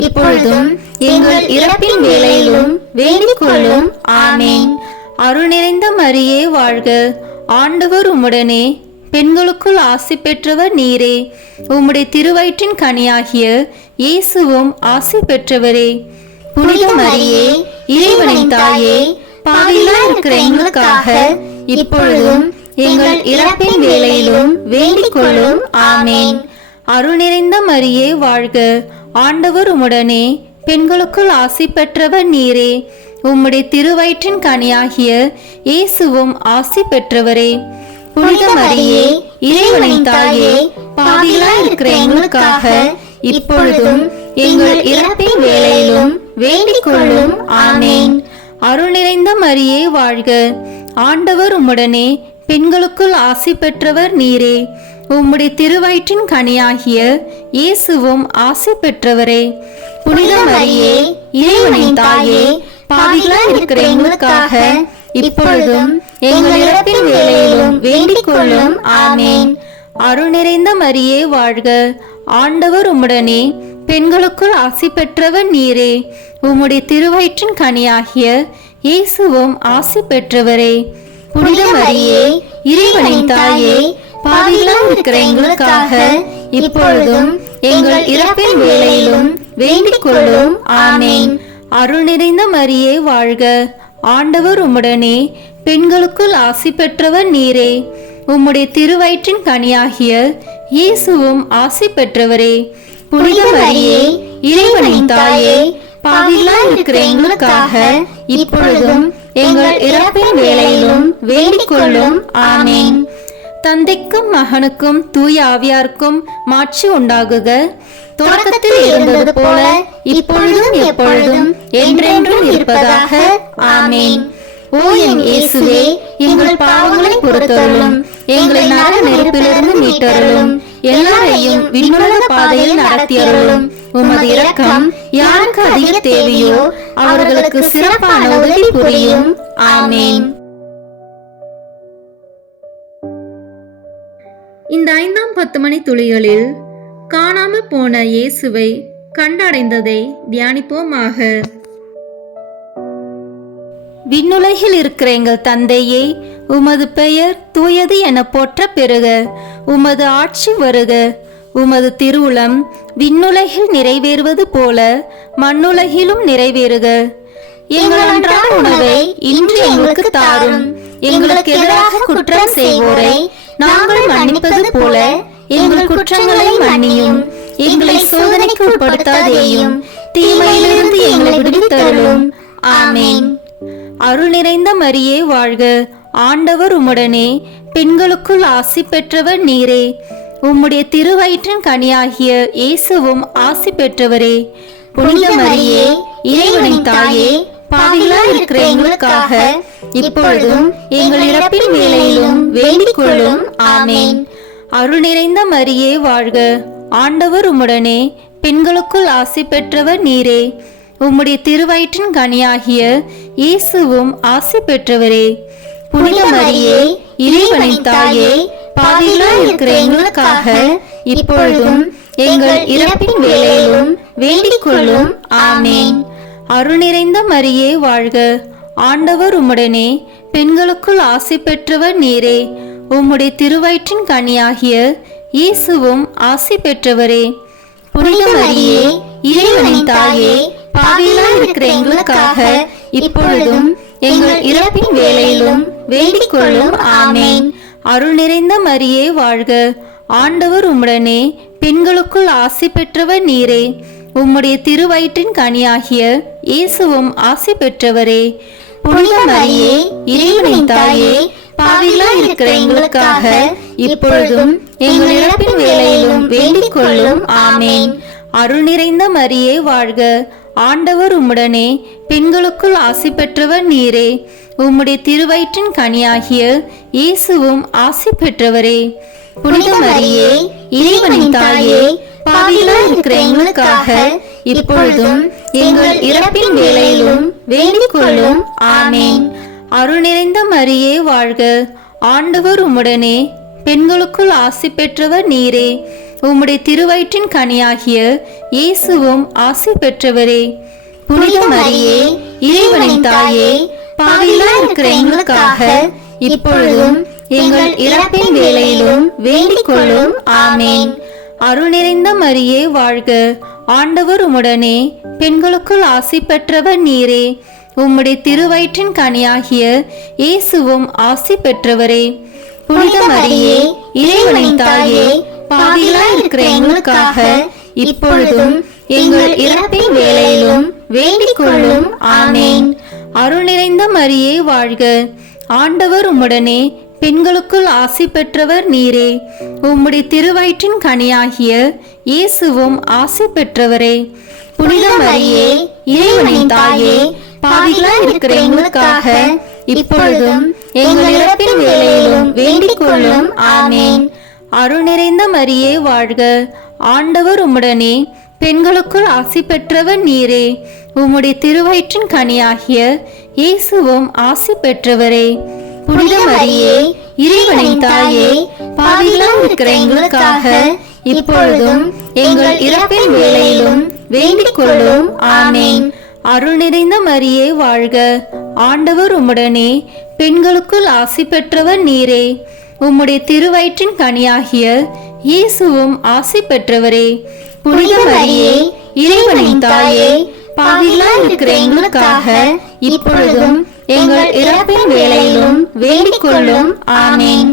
இப்பொழுதும் எங்கள் இறப்பின் வேளையிலும் வேண்டிக் கொள்ளும். ஆமேன். அருள் நிறைந்த மரியே வாழ்க. ஆண்டவர் உம்முடனே, பெண்களுக்குள் ஆசி பெற்றவர் நீரே. உம்முடைய திருவயிற்றின் கனியாகிய இயேசுவும் ஆசி பெற்றவரே. புனித மரியே, இறைவனின் தாயே, பாவிகளாய் இருக்கிற எங்களுக்காக இப்பொழுதும் எங்கள் இறப்பின் வேளையிலும் வேண்டிக் கொள்ளும். ஆமேன். அருள் நிறைந்த மரியே வாழ்க. ஆண்டவர் உம்முடனே, பெண்களுக்குள் ஆசி பெற்றவர் நீரே. உம்முடைய திருவயிற்றின் கனியாகிய இயேசுவும் ஆசி பெற்றவரே. புனித மரியே, இறைவனின் தாயே, பாவிகளாய் இருக்கிற எங்களுக்காக இப்பொழுதும் எங்கள் இறப்பின் வேளையிலும் வேண்டிக் கொள்ளும். ஆமேன். அருள் நிறைந்த மரியே வாழ்க. ஆண்டவர் உம்முடனே, பெண்களுக்குள் ஆசி பெற்றவர் நீரே. உம்முடைய திருவயிற்றின் கனியாகிய இயேசுவும் ஆசி பெற்றவரே. புனித மரியே, இறைவனின் தாயே, பாவிகளாய் இருக்கிற எங்களுக்காக இப்பொழுதும் எங்கள் இறப்பின் வேளையிலும் வேண்டிக் கொள்ளும். ஆமேன். அருள் நிறைந்த மரியே வாழ்க. ஆண்டவர் உம்முடனே, பெண்களுக்குள் ஆசி பெற்றவர் நீரே. உம்முடைய திருவயிற்றின் கனியாகிய இயேசுவும் ஆசி பெற்றவரே. புனித மரியே, இறைவனின் தாயே, பாவிகளாய் இருக்கிற எங்களுக்காக இப்பொழுதும் எங்கள் இறப்பின் வேளையிலும் வேண்டிக் கொள்ளும். ஆமேன். அருள் நிறைந்த மரியே வாழ்க. ஆண்டவர் உம்முடனே, பெண்களுக்குள் ஆசி பெற்றவர் நீரே. உம்முடைய திருவயிற்றின் கனியாகிய இயேசுவும் ஆசி பெற்றவரே. புனித மரியே, இறைவனின் தாயே, பாவிகளாய் இருக்கிற எங்களுக்காக இப்பொழுதும் எங்கள் இறப்பின் வேளையிலும் வேண்டிக் கொள்ளும். ஆமேன். தந்தைக்கும் மகனுக்கும் தூய ஆவியாருக்கும் மாட்சி உண்டாகுக. தொடக்கத்தில் இருந்தது போல இப்பொழுதும் எப்பொழுதும் என்றென்றும் இருப்பதாக. ஆமேன். ஓ என் இயேசுவே, எங்கள் பாவங்களை பொறுத்தருளும், எங்களை நரக நெருப்பிலிருந்து மீட்டருளும், எல்லாரையும் விண்ணுலக பாதையில் நடத்தியருளும். உமது இரக்கம் யாருக்கு அதிக தேவையோ அவர்களுக்கு சிறப்பான உதவி புரியும். ஆமேன். இந்த 5ஆம் 10 மணி துளிகளில் காணாமல் போன இயேசுவை கண்டடைந்ததை தியானிப்போமாக. விண்ணுலகில் இருக்கிற எங்கள் தந்தையே, உமது பெயர் தூயது என போற்ற பெறுக. உமது ஆட்சி வருக. உமது திருவுளம் விண்ணுலகில் நிறைவேறுவது போல மண்ணுலகிலும் நிறைவேறுக. எங்கள் அன்றாட உணவை இன்று எங்களுக்கு தாரும். எங்களுக்கு எதிராக குற்றம் செய்வோரை நாங்கள் மன்னிப்பது போல எங்கள் குற்றங்களை மன்னியும். எங்களை சோதனைக்கு உட்படுத்தாதேயும், தீமையிலிருந்து எங்களை விடுவித்தருளும். ஆமேன். அருள் நிறைந்த மரியே வாழ்க. ஆண்டவர் உம்முடனே, பெண்களுக்குள் ஆசி பெற்றவர் நீரே. உம்முடைய திருவயிற்றின் கனியாகிய இயேசுவும் ஆசி பெற்றவரே. புனித மரியே, இறைவனின் தாயே, பாவிகளாய் இருக்கிற எங்களுக்காக இப்பொழுதும் எங்கள் இறப்பின் வேளையிலும் வேண்டிக் கொள்ளும். ஆமேன். அருள் நிறைந்த மரியே வாழ்க. ஆண்டவர் உம்முடனே, பெண்களுக்குள் ஆசி பெற்றவர் நீரே. உம்முடைய திருவயிற்றின் கனியாகிய இயேசுவும் ஆசி பெற்றவரே. புனித மரியே, இறைவனின் தாயே, பாவிகளாய் இருக்கிற எங்களுக்காக இப்பொழுதும் எங்கள் இறப்பின் வேளையிலும் வேண்டிக் கொள்ளும். ஆமேன். அருள் நிறைந்த மரியே வாழ்க. ஆண்டவர் உம்முடனே, பெண்களுக்குள் ஆசி பெற்றவர் நீரே. உம்முடைய திருவயிற்றின் கனியாகிய இயேசுவும் ஆசி பெற்றவரே. புனித மரியே, இறைவனின் தாயே, பாவிகளாய் இருக்கிற எங்களுக்காக இப்பொழுதும் எங்கள் இறப்பின் வேளையிலும் வேண்டிக் கொள்ளும். ஆமேன். அருள் நிறைந்த மரியே வாழ்க. ஆண்டவர் உம்முடனே, பெண்களுக்குள் ஆசி பெற்றவர் நீரே. உம்முடைய திருவயிற்றின் கனியாகிய இயேசுவும் ஆசி பெற்றவரே. புனித மரியே, இறைவனின் தாயே, பாவிகளாய் இருக்கிற எங்களுக்காக இப்பொழுதும் எங்கள் இறப்பின் வேளையிலும் வேண்டிக் கொள்ளும். ஆமேன். அருள் நிறைந்த மரியே வாழ்க. ஆண்டவர் உம்முடனே, பெண்களுக்குள் ஆசி பெற்றவர் நீரே. உம்முடைய திருவயிற்றின் கனியாகிய இயேசுவும் ஆசி பெற்றவரே. புனித மரியே, இறைவனின் தாயே, பாவிகளாய் இருக்கிற எங்களுக்காக இப்பொழுதும் எங்கள் இறப்பின் வேளையிலும் வேண்டிக் கொள்ளும். ஆமேன். அருள் நிறைந்த மரியே வாழ்க. ஆண்டவர் உம்முடனே, பெண்களுக்குள் ஆசி பெற்றவர் நீரே. உம்முடைய திருவயிற்றின் கனியாகிய இயேசுவும் ஆசி பெற்றவரே. புனித மரியே, இறைவனின் தாயே, பாவிகளாய் இருக்கிற எங்களுக்காக இப்பொழுதும் எங்கள் இறப்பின் வேளையிலும் வேண்டிக் கொள்ளும். ஆமேன். அருள் நிறைந்த மரியே வாழ்க. ஆண்டவர் உம்முடனே, பெண்களுக்குள் ஆசி பெற்றவர் நீரே. உம்முடைய திருவயிற்றின் கனியாகிய இயேசுவும் ஆசி பெற்றவரே. புனித மரியே, இறைவனின் தாயே, பாவிகளாய் இருக்கிற எங்களுக்காக இப்பொழுதும் எங்கள் இறப்பின் வேளையிலும் வேண்டிக் கொள்ளும். ஆமேன். அருள் நிறைந்த மரியே வாழ்க. ஆண்டவர் உம்முடனே, பெண்களுக்குள் ஆசி பெற்றவர் நீரே. உம்முடைய திருவயிற்றின் கனியாகிய இயேசுவும் ஆசி பெற்றவரே. புனித மரியே, இறைவனின் தாயே, பாவிகளாய் இருக்கிற எங்களுக்காக இப்பொழுதும் எங்கள் இறப்பின் வேளையிலும் வேண்டிக் கொள்ளும். ஆமேன். அருள் நிறைந்த மரியே வாழ்க. ஆண்டவர் உம்முடனே, பெண்களுக்குள் ஆசி பெற்றவர் நீரே. உம்முடைய திருவயிற்றின் கனியாகிய இயேசுவும் ஆசி பெற்றவரே. புனித மரியே, இறைவனின் தாயே, பாவிகளாய் இருக்கிற எங்களுக்காக இப்பொழுதும் எங்கள் இறப்பின் வேளையிலும் வேண்டிக் கொள்ளும். ஆமேன். அருள் நிறைந்த மரியே வாழ்க. ஆண்டவர் உம்முடனே, பெண்களுக்குள் ஆசி பெற்றவர் நீரே. உம்முடைய திருவயிற்றின் கனியாகிய இயேசுவும் ஆசி பெற்றவரே. புனித மரியே, இறைவனின் தாயே, பாவிகளாய் இருக்கிற எங்களுக்காக இப்பொழுதும் எங்கள் இறப்பின் வேளையிலும் வேண்டிக் கொள்ளும். ஆமேன்.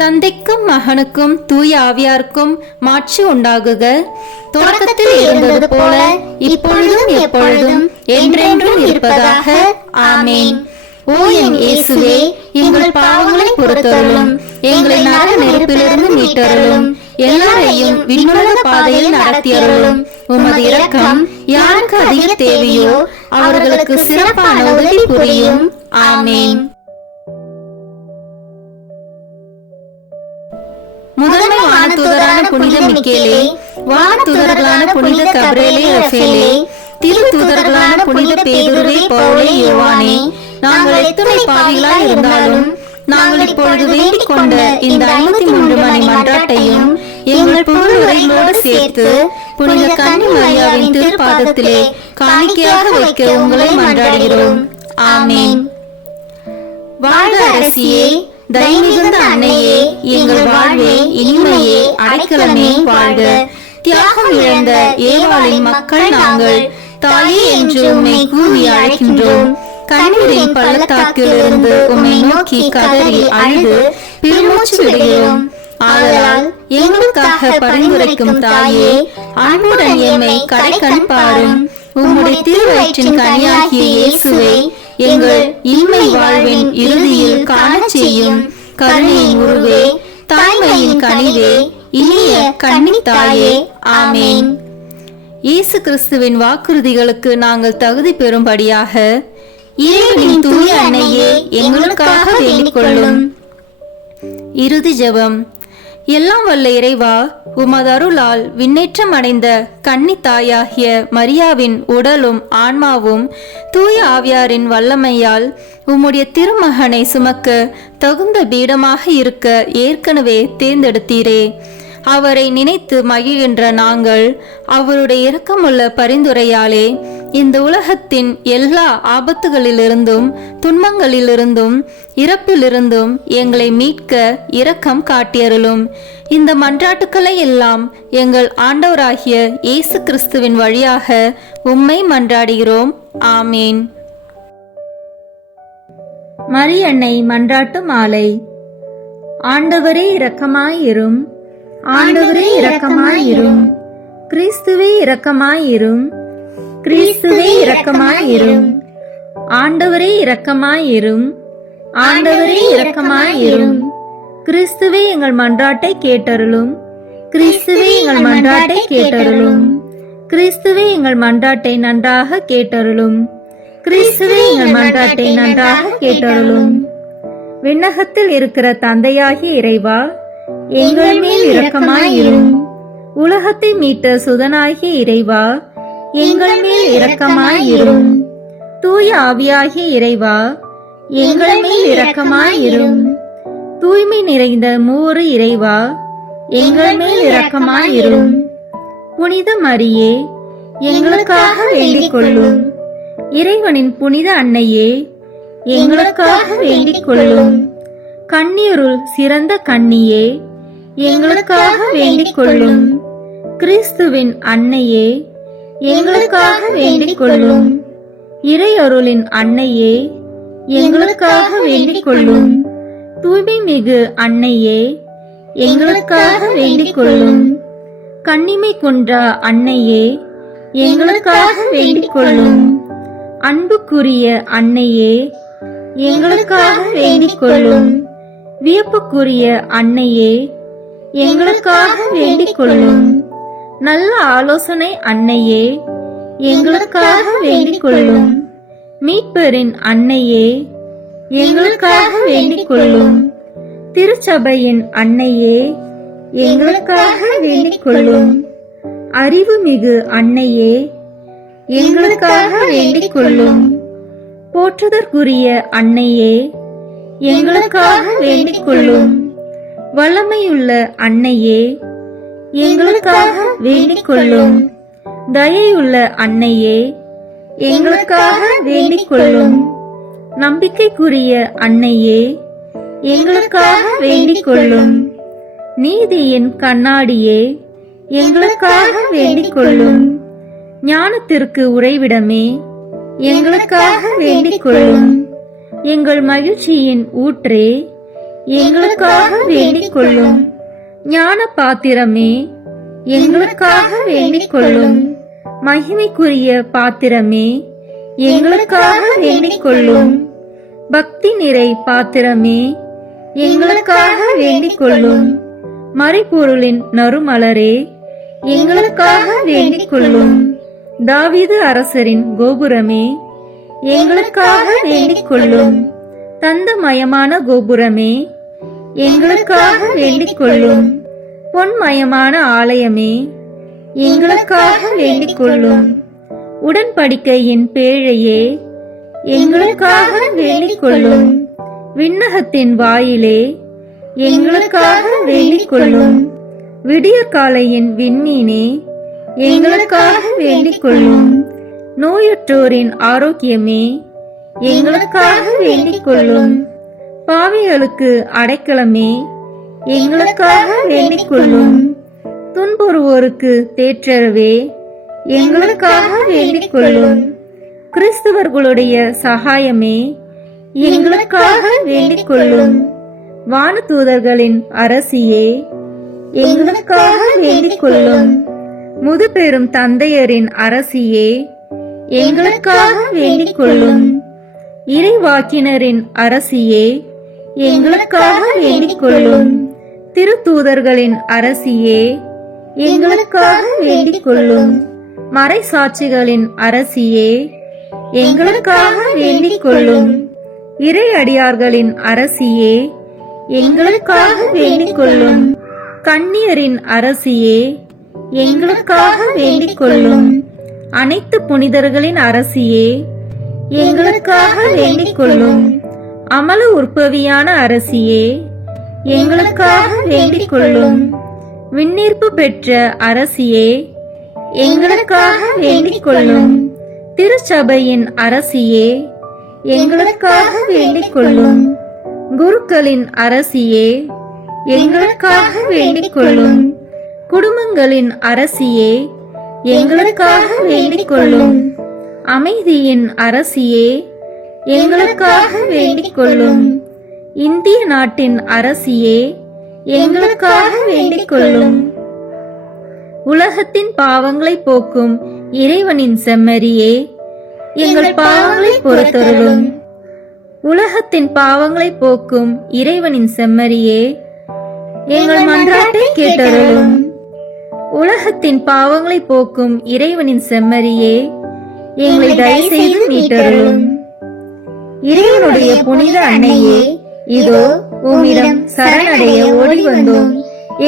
தந்தைக்கும் மகனுக்கும் தூய ஆவியாருக்கும் மாட்சி உண்டாகுக. தொடக்கத்தில் இருந்தது போல இப்பொழுதும் எப்பொழுதும் என்றென்றும் இருப்பதாக. ஆமேன். ஓ என் இயேசுவே, எங்கள் பாவங்களை பொறுத்தருளும், எங்களை நரக நெருப்பிலிருந்து மீட்டருளும். எல்லாரையும் விண்ணுலக பாதையில் நடத்தியருளும். உமது இரக்கம் யாருக்கு அதிக தேவையோ அவர்களுக்கு சிறப்பான உதவி புரியும். ஆமேன். முதன்மை வானதூதரான புனித மிக்கேலே, வானதூதர்களான புனித கபிரேலே, ரஃபேலே, திரு தூதர்களான புனித பேதுருவே, பவுலே, யோவானே, நாங்கள் எத்தனை பாவிகளாய் இருந்தாலும் நாங்கள் இப்பொழுது வேண்டிக் கொண்ட இந்த 53 மணி மன்றாட்டையும் எங்கள் புகழுரைகளோடு சேர்த்து புனித கன்னி மரியாவின் திருப்பாதத்திலே காணிக்கையாக வைக்க உங்களை மன்றாடுகிறோம். ஆமேன். வாழ்க அரசியே, தயமிகுந்த அன்னையே, எங்கள் வாழ்வே, இனிமையே, அடைக்கலமே, வாழ்க. தியாகம் இழந்த ஏவாளின் மக்கள் நாங்கள், தாயே என்று உம்மை கூவி அழைக்கின்றோம். கண்ணீரின் பள்ளத்தாக்கில் இருந்து உம்மை நோக்கி கதறி அழுது பெருமூச்சு விடுகிறோம். ஆதலால் எங்களுக்காக பரிந்துரைக்கும் தாயே, அன்புடன் எம்மை கடைக்கண் பாரும். உம்முடைய திருவயிற்றின் கனியாகிய இயேசுவை எங்கள் இன்மை வாழ்வின் இறுதியில் காண செய்யும். கருணையின் உருவே, தாய்மையின் கனிவே, இனிய கன்னி தாயே. ஆமேன். இயேசு கிறிஸ்துவின் வாக்குறுதிகளுக்கு நாங்கள் தகுதி பெறும்படியாக இறைவனின் தூய அன்னையே, எங்களுக்காக வேண்டிக் கொள்ளும். இறுதி ஜெபம். எல்லாம் வல்ல இறைவா, உமது அருளால் விண்ணேற்றம் அடைந்த கன்னி தாயாகிய மரியாவின் உடலும் ஆன்மாவும் தூய ஆவியாரின் வல்லமையால் உம்முடைய திருமகனை சுமக்க தகுந்த பீடமாக இருக்க ஏற்கனவே தேர்ந்தெடுத்தீரே. அவரை நினைத்து மகிழ்கின்ற நாங்கள் அவருடைய இரக்கமுள்ள பரிந்துரையாலே இந்த உலகத்தின் எல்லா ஆபத்துகளிலிருந்தும் துன்பங்களிலிருந்தும் இறப்பிலிருந்தும் எங்களை மீட்க இரக்கம் காட்டியருளும். இந்த மன்றாட்டுக்களை எல்லாம் எங்கள் ஆண்டவராகிய இயேசு கிறிஸ்துவின் வழியாக உம்மை மன்றாடுகிறோம். ஆமேன். மரியன்னை மன்றாட்டு மாலை. ஆண்டவரே இரக்கமாயிரும். ஆண்டவரே இரக்கமாயிரும். கிறிஸ்துவே இரக்கமாயிரும். கிறிஸ்துவே இரக்கமாயிரும். ஆண்டவரே இரக்கமாயிரும். ஆண்டவரே இரக்கமாயிரும். கிறிஸ்துவே எங்கள் மன்றாட்டை கேட்டருளும். கிறிஸ்துவே எங்கள் மன்றாட்டை கேட்டருளும். கிறிஸ்துவே எங்கள் மன்றாட்டை நன்றாக கேட்டருளும். கிறிஸ்துவே எங்கள் மன்றாட்டை நன்றாக கேட்டருளும். விண்ணகத்தில் இருக்கிற தந்தையாகிய இறைவா, எங்கள் மேல் இரக்கமாயிரும். உலகத்தை மீட்ட சுதனாகிய இறைவா, எங்கள் மேல் இரக்கமாயிரும். தூய ஆவியாகிய இறைவா, எங்கள் மேல் இரக்கமாயிரும். தூய்மை நிறைந்த மூவரு இறைவா, எங்கள் மேல் இரக்கமாயிரும். புனித மரியே, எங்களுக்காக வேண்டிக் கொள்ளும். இறைவனின் புனித அன்னையே, எங்களுக்காக வேண்டிக் கொள்ளும். கன்னியருள் சிறந்த கன்னியே, எங்களுக்காக வேண்டிக் கொள்ளும். கிறிஸ்துவின் அன்னையே, எங்களுக்காக வேண்டிக் கொள்ளும். இறையருளின் அன்னையே, எங்களுக்காக வேண்டிக் கொள்ளும். தூய்மை மிகு அன்னையே, எங்களுக்காக வேண்டிக் கொள்ளும். கன்னிமை குன்றா அன்னையே, எங்களுக்காக வேண்டிக் கொள்ளும். அன்புக்குரிய அன்னையே, எங்களுக்காக வேண்டிக் கொள்ளும். வியப்புக்குரிய அன்னையே, எங்களுக்காக வேண்டிக் கொள்ளும். நல்ல ஆலோசனை அன்னையே, எங்களுக்காக வேண்டிக் கொள்ளும். மீட்பரின் அன்னையே, எங்களுக்காக வேண்டிக் கொள்ளும். திருச்சபையின் அன்னையே, எங்களுக்காக வேண்டிக் கொள்ளும். அறிவுமிகு அன்னையே, எங்களுக்காக வேண்டிக் கொள்ளும். போற்றுதற்குரிய அன்னையே, எங்களுக்காக வேண்டிக் கொள்ளும். வல்லமையுள்ள அன்னையே, எங்களுக்காக வேண்டிக் கொள்ளும். தயையுள்ள அன்னையே, எங்களுக்காக வேண்டிக் கொள்ளும். நம்பிக்கைக்குரிய அன்னையே, எங்களுக்காக வேண்டிக் கொள்ளும். நீதியின் கண்ணாடியே, எங்களுக்காக வேண்டிக் கொள்ளும். ஞானத்திற்கு உறைவிடமே, எங்களுக்காக வேண்டிக் கொள்ளும். எங்கள் மகிழ்ச்சியின் ஊற்றே, எங்களுக்காக வேண்டிக் கொள்ளும். ஞான பாத்திரமே, எங்களுக்காக வேண்டிக் கொள்ளும். மகிமைக்குரிய பாத்திரமே, எங்களுக்காக வேண்டிக் கொள்ளும். பக்தி நிறை பாத்திரமே, எங்களுக்காக வேண்டிக் கொள்ளும். மறைபொருளின் நறுமலரே, எங்களுக்காக வேண்டிக் கொள்ளும். தாவீது அரசரின் கோபுரமே, எங்களுக்காக வேண்டிக் கொள்ளும். தந்தமயமான கோபுரமே, எங்களுக்காக வேண்டிக் கொள்ளும். பொன்மயமான ஆலயமே, எங்களுக்காக வேண்டிக் கொள்ளும். உடன்படிக்கையின் பேழையே, எங்களுக்காக வேண்டிக் கொள்ளும். விண்ணகத்தின் வாயிலே, எங்களுக்காக வேண்டிக் கொள்ளும். விடியற்காலையின் விண்மீனே, எங்களுக்காக வேண்டிக் கொள்ளும். நோயுற்றோரின் ஆரோக்கியமே, எங்களுக்காக வேண்டிக் கொள்ளும். பாவிகளுக்கு அடைக்கலமே, எங்களுக்காக வேண்டிக் கொள்ளும். துன்புறுவோருக்கு தேற்றரவே, எங்களுக்காக வேண்டிக் கொள்ளும். கிறிஸ்தவர்களுடைய சகாயமே, எங்களுக்காக வேண்டிக் கொள்ளும். வானதூதர்களின் அரசியே, எங்களுக்காக வேண்டிக் கொள்ளும். முதுபெரும் தந்தையரின் அரசியே, எங்களுக்காக வேண்டிக் கொள்ளும். இறைவாக்கினரின் அரசியே, எங்களுக்காக வேண்டிக் கொள்ளும். திருத்தூதர்களின் அரசியே, எங்களுக்காக வேண்டிக் கொள்ளும். மறைசாட்சிகளின் அரசியே, எங்களுக்காக வேண்டிக் கொள்ளும். இறையடியார்களின் அரசியே, எங்களுக்காக வேண்டிக் கொள்ளும். கன்னியரின் அரசியே, எங்களுக்காக வேண்டிக் கொள்ளும். அனைத்து புனிதர்களின் அரசியே, எங்களுக்காக வேண்டிக் கொள்ளும். அமல உற்பவியான அரசியே, எங்களுக்காக வேண்டிக் கொள்ளும். விண்ணீர்ப்பு பெற்ற அரசியே, எங்களுக்காக வேண்டிக் கொள்ளும். திருச்சபையின் அரசியே, எங்களுக்காக வேண்டிக் கொள்ளும். குருக்களின் அரசியே, எங்களுக்காக வேண்டிக் கொள்ளும். குடும்பங்களின் அரசியே, எங்களுக்காக வேண்டிக் கொள்ளும். அமைதியின் அரசியே, எங்களுக்காக வேண்டிக் கொள்ளும். இந்திய நாட்டின் அரசியே, எங்களுக்காக வேண்டிக் கொள்ளும். உலகத்தின் பாவங்களை போக்கும் இறைவனின் செம்மறியே, எங்கள் பாவங்களை பொறுத்தருளும். உலகத்தின் பாவங்களை போக்கும் இறைவனின் செம்மறியே, எங்கள் மன்றாட்டை கேட்டருளும். உலகத்தின் பாவங்களை போக்கும் இறைவனின் செம்மறியே, எங்களை தயவு செய்து மீட்டருளும். இறைவனுடைய புனித அன்னையே, இதோ உம்மிடம் சரணடைய ஓடி வந்தோம்.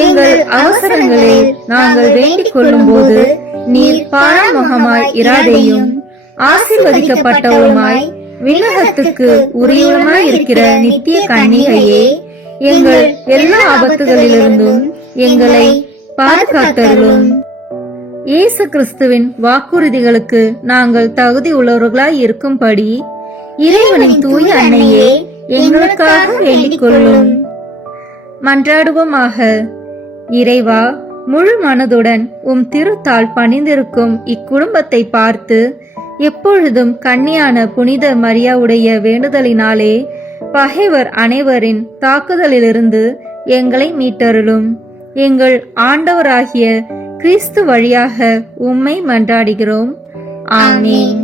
எங்கள் அவசரங்களை நாங்கள் வேண்டிக் கொள்ளும் போது நீர் பாராமுகமாய் இராதேயும். ஆசீர்வதிக்கப்பட்டவருமாய் விண்ணகத்துக்கு உரியவருமாய் இருக்கிற நித்திய கன்னிகையே, எங்கள் எல்லா ஆபத்துகளிலிருந்தும் எங்களை பாதுகாத்தருளும். இயேசு கிறிஸ்துவின் வாக்குறுதிகளுக்கு நாங்கள் தகுதி உள்ளவர்களாய் இருக்கும்படி இறைவனின் தூய அன்னையே, எங்களுக்காக வேண்டிக் கொள்ளும். மன்றாடுவோமாக. இறைவா, முழு மனதுடன் உம் திருத்தால் பணிந்திருக்கும் இக்குடும்பத்தை பார்த்து எப்பொழுதும் கன்னியான புனித மரியாவுடைய வேண்டுதலினாலே பகைவர் அனைவரின் தாக்குதலிலிருந்து எங்களை மீட்டருளும். எங்கள் ஆண்டவராகிய கிறிஸ்து வழியாக உம்மை மன்றாடுகிறோம். ஆமென்.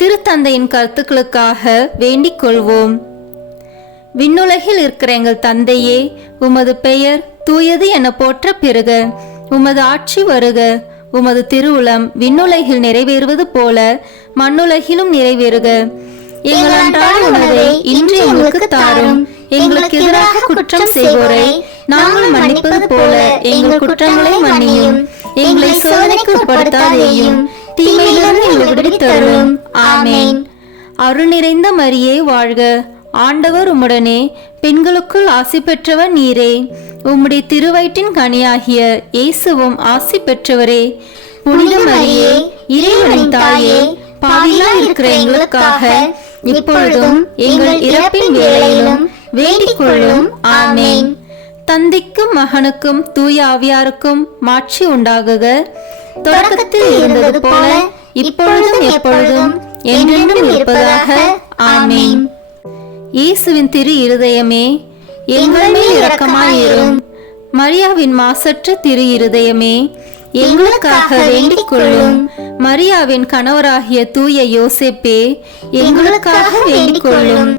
திருத்தந்தையின் கருத்துக்களுக்காக வேண்டிக் கொள்வோம். விண்ணுலகில் இருக்கிற எங்கள் தந்தையே, உமது பெயர் தூயது என போற்ற பெறுக. உமது ஆட்சி வருக. உமது திருவுளம் விண்ணுலகில் நிறைவேறுவது போல மண்ணுலகிலும் நிறைவேறுக. எங்கள் அன்றாட உணவை இன்று எங்களுக்கு தாரும். எங்களுக்கு எதிராக குற்றம் செய்வோரை நாங்கள் மன்னிப்பது போல எங்கள் குற்றங்களை மன்னியும். எங்களை சோதனைக்கு உட்படுத்தாதேயும், தீமையிலிருந்து எங்களை விடுவித்தருளும். ஆமென். அருள் நிறைந்த மரியே வாழ்க. ஆண்டவர் உம்முடனே, பெண்களுக்குள் ஆசி பெற்றவர் நீரே. உம்முடைய திருவயிற்றின் கனியாகிய இயேசுவும் ஆசி பெற்றவரே. புனித மரியே, இறைவனின் தாயே, பாவிகளாய் இருக்கிற எங்களுக்காக இப்பொழுதும் எங்கள் இறப்பின் வேளையிலும் வேண்டிக் கொள்ளும். ஆமென். தந்தைக்கும் மகனுக்கும் தூய ஆவியாருக்கும் மாட்சி உண்டாகுக. தொடக்கத்தில் இருந்தது போல இப்பொழுதும் எப்பொழுதும் என்றென்றும் இருப்பதாக. ஆமென். இயேசுவின் திரு இருதயமே, எங்கள் மேல் இரக்கமாயிரும். மரியாவின் மாசற்ற திரு இருதயமே, எங்களுக்காக வேண்டிக் கொள்ளும். மரியாவின் கணவராகிய தூய யோசேப்பே, எங்களுக்காக வேண்டிக் கொள்ளும்.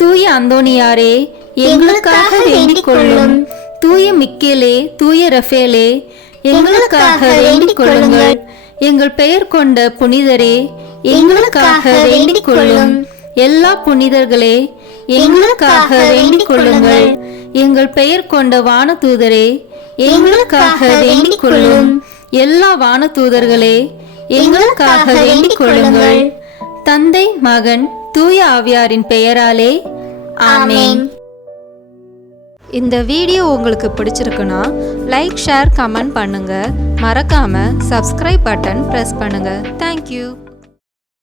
தூய அந்தோனியாரே எங்களுக்காக வேண்டிக் கொள்ளும். தூய மிக்கேலே, தூய ரஃபேலே எங்களுக்காக வேண்டிக் கொள்ளுங்கள். எங்கள் பெயர் கொண்ட புனிதரே எங்களுக்காக வேண்டிக் கொள்ளும். எல்லா புனிதர்களே எங்களுக்காக வேண்டிக் கொள்ளுங்கள். எங்கள் பெயர் கொண்ட வானதூதரே எங்களுக்காக வேண்டிக் கொள்ளும். எல்லா வானதூதர்களே எங்களுக்காக வேண்டிக் கொள்ளுங்கள். தந்தை, மகன், தூய ஆவியாரின் பெயராலே ஆமென். இந்த வீடியோ உங்களுக்கு பிடிச்சிருக்குன்னா லைக், ஷேர், கமெண்ட் பண்ணுங்க. மறக்காம சப்ஸ்கிரைப் பட்டன் பிரஸ் பண்ணுங்க. தேங்க்யூ.